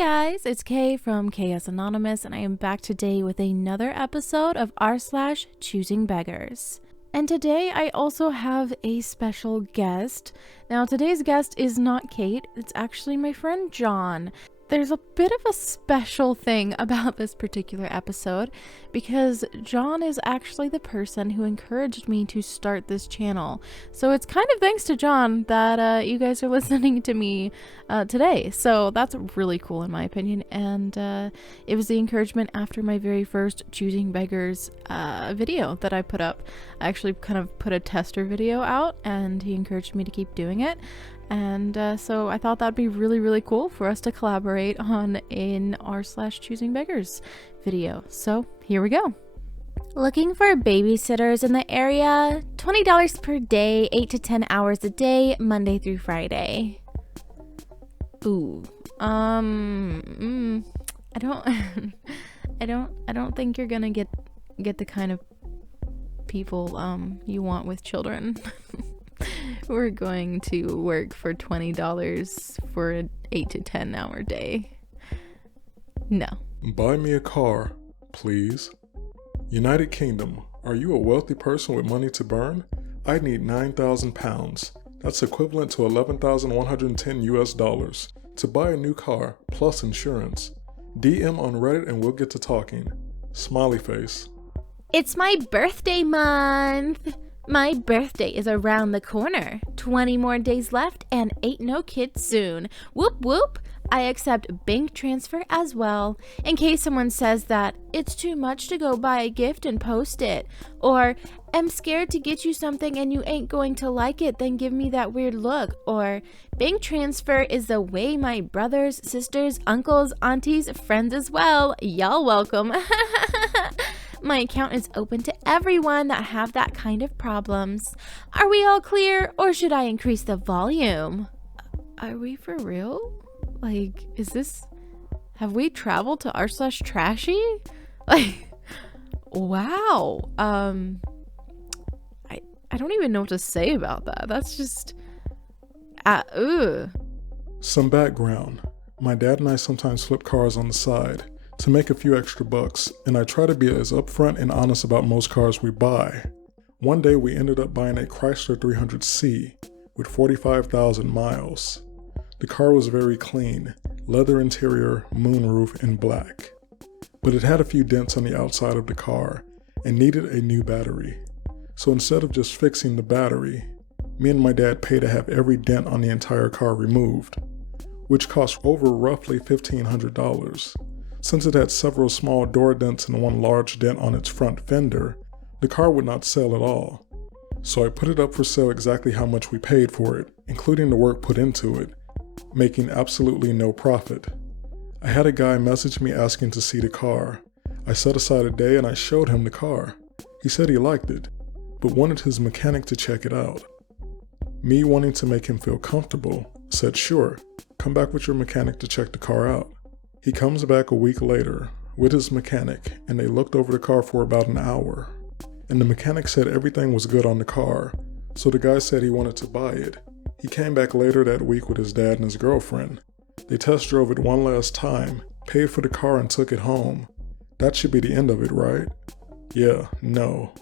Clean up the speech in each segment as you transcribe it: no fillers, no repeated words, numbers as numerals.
guys, it's Kay from KS Anonymous, and I am back today with another episode of r/ChoosingBeggars. And today I also have a special guest. Now today's guest is not Kate, it's actually my friend John. There's a bit of a special thing about this particular episode because John is actually the person who encouraged me to start this channel. So it's kind of thanks to John that you guys are listening to me today. So that's really cool in my opinion. And it was the encouragement after my very first Choosing Beggars video that I put up. I actually kind of put a tester video out and he encouraged me to keep doing it. And so I thought that'd be really cool for us to collaborate on in r/ChoosingBeggars video. So here we go. Looking for babysitters in the area? $20 per day, 8 to 10 hours a day, Monday through Friday. Ooh. I don't I don't think you're gonna get the kind of people you want with children. We're going to work for $20 for an 8 to 10 hour day. No. Buy me a car, please. United Kingdom, are you a wealthy person with money to burn? I need £9,000. That's equivalent to $11,110 US to buy a new car plus insurance. DM on Reddit and we'll get to talking. Smiley face. It's my birthday month. My birthday is around the corner. 20 more days left and ain't no kids soon. Whoop whoop. I accept bank transfer as well. In case someone says that it's too much to go buy a gift and post it. Or am scared to get you something and you ain't going to like it, then give me that weird look. Or bank transfer is the way my brothers, sisters, uncles, aunties, friends as well. Y'all welcome. My account is open to everyone that have that kind of problems. Are we all clear or should I increase the volume? Are we for real? Like, have we traveled to r/trashy? Like, wow. I don't even know what to say about that. That's just, Some background. My dad and I sometimes flip cars on the side to make a few extra bucks, and I try to be as upfront and honest about most cars we buy. One day we ended up buying a Chrysler 300C with 45,000 miles. The car was very clean, leather interior, moonroof, and black. But it had a few dents on the outside of the car and needed a new battery. So instead of just fixing the battery, me and my dad paid to have every dent on the entire car removed, which cost over roughly $1,500. Since it had several small door dents and one large dent on its front fender, the car would not sell at all. So I put it up for sale exactly how much we paid for it, including the work put into it, making absolutely no profit. I had a guy message me asking to see the car. I set aside a day and I showed him the car. He said he liked it, but wanted his mechanic to check it out. Me wanting to make him feel comfortable, said sure, come back with your mechanic to check the car out. He comes back a week later with his mechanic and they looked over the car for about an hour. And the mechanic said everything was good on the car, so the guy said he wanted to buy it. He came back later that week with his dad and his girlfriend. They test drove it one last time, paid for the car and took it home. That should be the end of it, right? Yeah, no.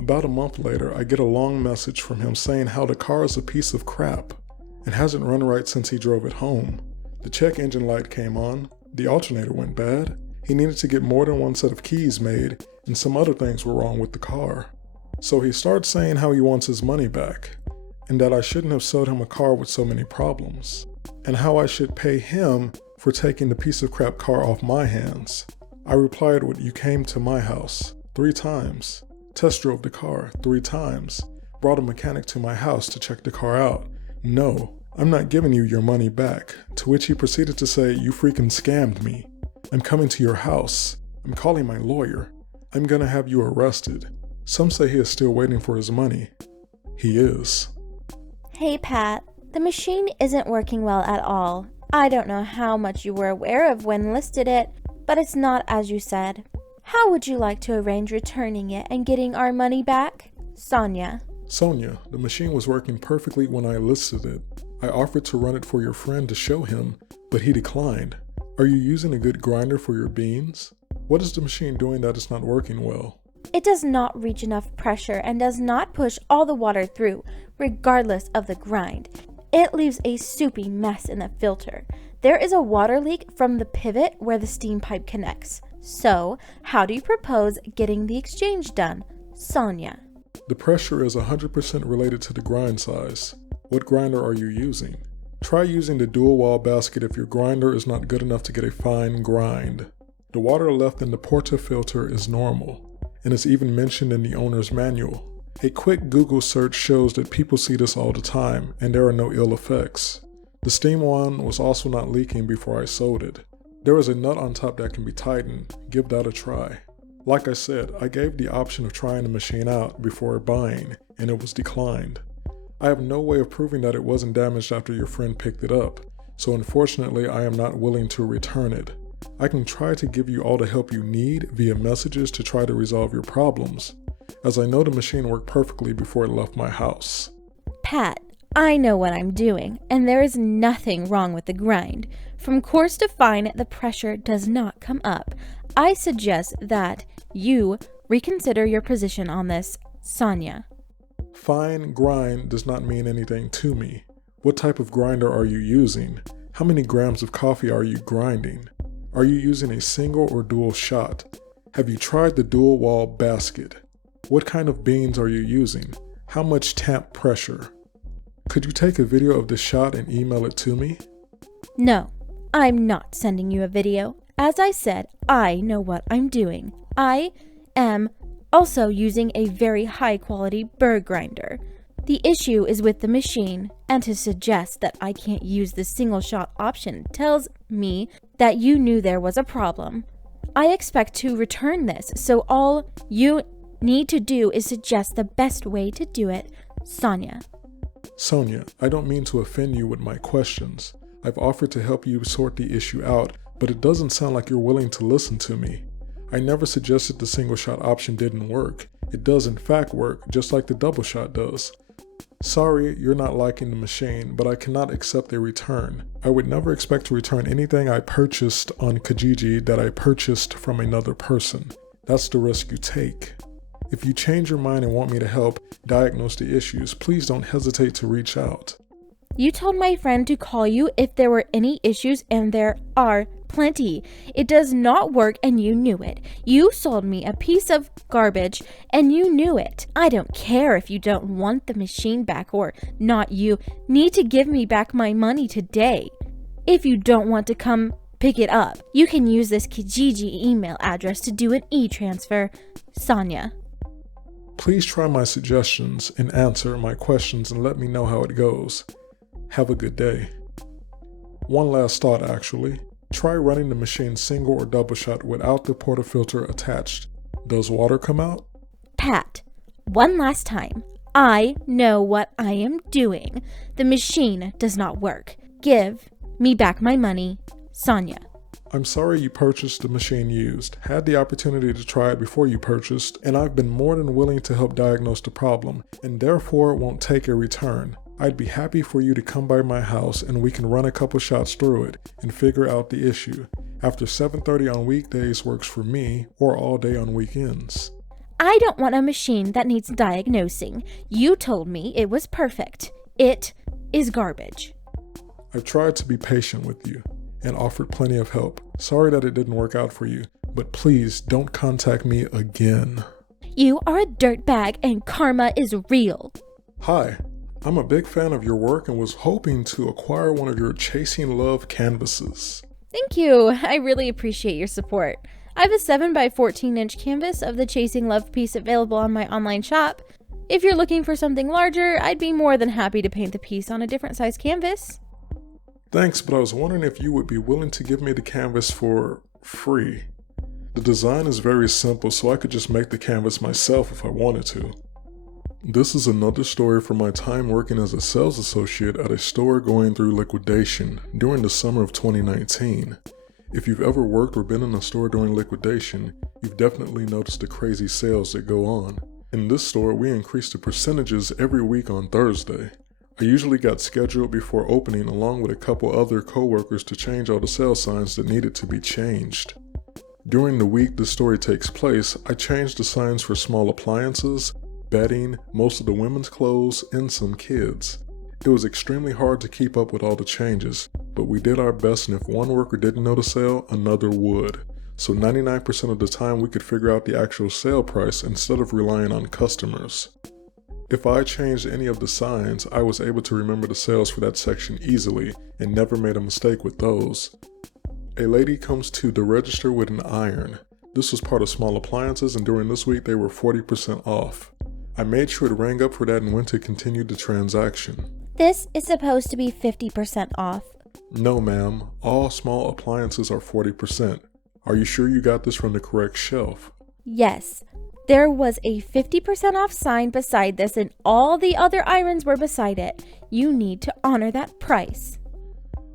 About a month later, I get a long message from him saying how the car is a piece of crap and hasn't run right since he drove it home. The check engine light came on. The alternator went bad. He needed to get more than one set of keys made, and some other things were wrong with the car. So he started saying how he wants his money back, and that I shouldn't have sold him a car with so many problems, and how I should pay him for taking the piece of crap car off my hands. I replied with, you came to my house 3 times, test drove the car 3 times, brought a mechanic to my house to check the car out. No. I'm not giving you your money back, to which he proceeded to say, you freaking scammed me. I'm coming to your house. I'm calling my lawyer. I'm gonna have you arrested. Some say he is still waiting for his money. He is. Hey Pat, the machine isn't working well at all. I don't know how much you were aware of when listed it, but it's not as you said. How would you like to arrange returning it and getting our money back? Sonia. Sonia, the machine was working perfectly when I listed it. I offered to run it for your friend to show him, but he declined. Are you using a good grinder for your beans? What is the machine doing that is not working well? It does not reach enough pressure and does not push all the water through, regardless of the grind. It leaves a soupy mess in the filter. There is a water leak from the pivot where the steam pipe connects. So, how do you propose getting the exchange done? Sonia. The pressure is 100% related to the grind size. What grinder are you using? Try using the dual wall basket if your grinder is not good enough to get a fine grind. The water left in the portafilter is normal, and it's even mentioned in the owner's manual. A quick Google search shows that people see this all the time, and there are no ill effects. The steam one was also not leaking before I sold it. There is a nut on top that can be tightened. Give that a try. Like I said, I gave the option of trying the machine out before buying, and it was declined. I have no way of proving that it wasn't damaged after your friend picked it up, so unfortunately I am not willing to return it. I can try to give you all the help you need via messages to try to resolve your problems, as I know the machine worked perfectly before it left my house. Pat, I know what I'm doing, and there is nothing wrong with the grind. From coarse to fine, the pressure does not come up. I suggest that you reconsider your position on this, Sonia. Fine grind does not mean anything to me. What type of grinder are you using? How many grams of coffee are you grinding? Are you using a single or dual shot? Have you tried the dual wall basket? What kind of beans are you using? How much tamp pressure? Could you take a video of the shot and email it to me? No, I'm not sending you a video. As I said, I know what I'm doing. I am also using a very high quality burr grinder. The issue is with the machine, and to suggest that I can't use the single shot option tells me that you knew there was a problem. I expect to return this, so all you need to do is suggest the best way to do it, Sonia. Sonia, I don't mean to offend you with my questions. I've offered to help you sort the issue out, but it doesn't sound like you're willing to listen to me. I never suggested the single shot option didn't work. It does in fact work, just like the double shot does. Sorry, you're not liking the machine, but I cannot accept a return. I would never expect to return anything I purchased on Kijiji that I purchased from another person. That's the risk you take. If you change your mind and want me to help diagnose the issues, please don't hesitate to reach out. You told my friend to call you if there were any issues, and there are plenty. It does not work, and you knew it. You sold me a piece of garbage, and you knew it. I don't care if you don't want the machine back or not. You need to give me back my money today. If you don't want to come pick it up, you can use this Kijiji email address to do an e-transfer. Sonia. Please try my suggestions and answer my questions and let me know how it goes. Have a good day. One last thought actually. Try running the machine single or double shot without the portafilter attached. Does water come out? Pat, one last time. I know what I am doing. The machine does not work. Give me back my money, Sonia. I'm sorry you purchased the machine used. Had the opportunity to try it before you purchased, and I've been more than willing to help diagnose the problem, and therefore won't take a return. I'd be happy for you to come by my house and we can run a couple shots through it and figure out the issue. After 7:30 on weekdays works for me, or all day on weekends. I don't want a machine that needs diagnosing. You told me it was perfect. It is garbage. I've tried to be patient with you and offered plenty of help. Sorry that it didn't work out for you, but please don't contact me again. You are a dirtbag and karma is real. Hi, I'm a big fan of your work and was hoping to acquire one of your Chasing Love canvases. Thank you. I really appreciate your support. I have a 7x14-inch canvas of the Chasing Love piece available on my online shop. If you're looking for something larger, I'd be more than happy to paint the piece on a different size canvas. Thanks, but I was wondering if you would be willing to give me the canvas for free. The design is very simple, so I could just make the canvas myself if I wanted to. This is another story from my time working as a sales associate at a store going through liquidation during the summer of 2019. If you've ever worked or been in a store during liquidation, you've definitely noticed the crazy sales that go on. In this store, we increase the percentages every week on Thursday. I usually got scheduled before opening along with a couple other coworkers to change all the sale signs that needed to be changed. During the week the story takes place, I changed the signs for small appliances, bedding, most of the women's clothes, and some kids. It was extremely hard to keep up with all the changes, but we did our best, and if one worker didn't know the sale, another would. So 99% of the time we could figure out the actual sale price instead of relying on customers. If I changed any of the signs, I was able to remember the sales for that section easily and never made a mistake with those. A lady comes to the register with an iron. This was part of small appliances, and during this week they were 40% off. I made sure to ring up for that and went to continue the transaction. This is supposed to be 50% off. No, ma'am. All small appliances are 40%. Are you sure you got this from the correct shelf? Yes. There was a 50% off sign beside this, and all the other irons were beside it. You need to honor that price.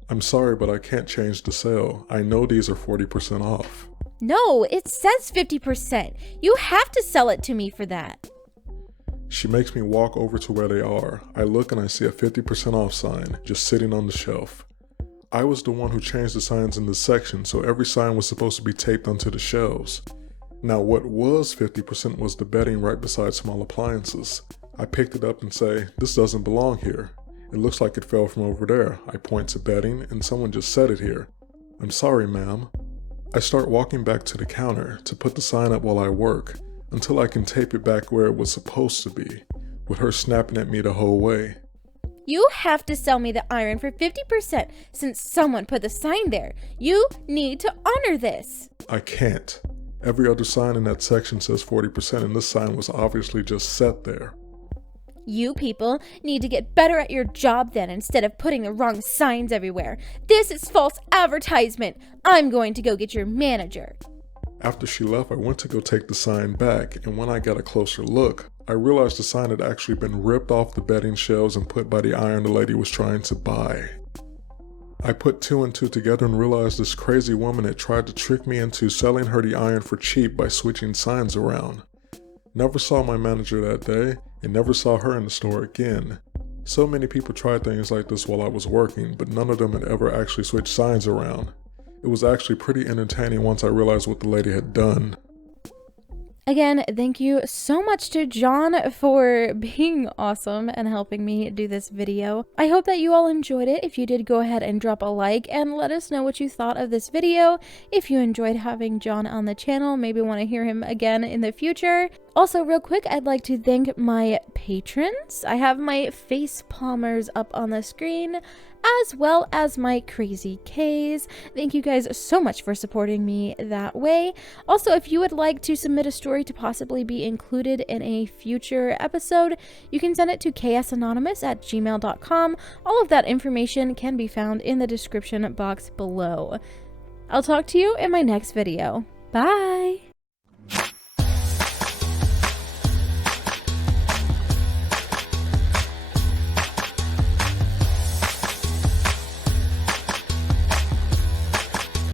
I'm sorry, but I can't change the sale. I know these are 40% off. No, it says 50%. You have to sell it to me for that. She makes me walk over to where they are. I look and I see a 50% off sign just sitting on the shelf. I was the one who changed the signs in this section, so every sign was supposed to be taped onto the shelves. Now what was 50% was the bedding right beside small appliances. I picked it up and say, "This doesn't belong here. It looks like it fell from over there." I point to bedding and someone just set it here. "I'm sorry, ma'am." I start walking back to the counter to put the sign up while I work until I can tape it back where it was supposed to be, with her snapping at me the whole way. You have to sell me the iron for 50% since someone put the sign there. You need to honor this. I can't. Every other sign in that section says 40% and this sign was obviously just set there. You people need to get better at your job then instead of putting the wrong signs everywhere. This is false advertisement. I'm going to go get your manager. After she left, I went to go take the sign back, and when I got a closer look, I realized the sign had actually been ripped off the bedding shelves and put by the iron the lady was trying to buy. I put two and two together and realized this crazy woman had tried to trick me into selling her the iron for cheap by switching signs around. Never saw my manager that day, and never saw her in the store again. So many people tried things like this while I was working, but none of them had ever actually switched signs around. It was actually pretty entertaining once I realized what the lady had done. Again, thank you so much to John for being awesome and helping me do this video. I hope that you all enjoyed it. If you did, go ahead and drop a like and let us know what you thought of this video. If you enjoyed having John on the channel, maybe want to hear him again in the future. Also, real quick, I'd like to thank my patrons. I have my face palmers up on the screen, as well as my crazy K's. Thank you guys so much for supporting me that way. Also, if you would like to submit a story to possibly be included in a future episode, you can send it to ksanonymous@gmail.com. All of that information can be found in the description box below. I'll talk to you in my next video. Bye!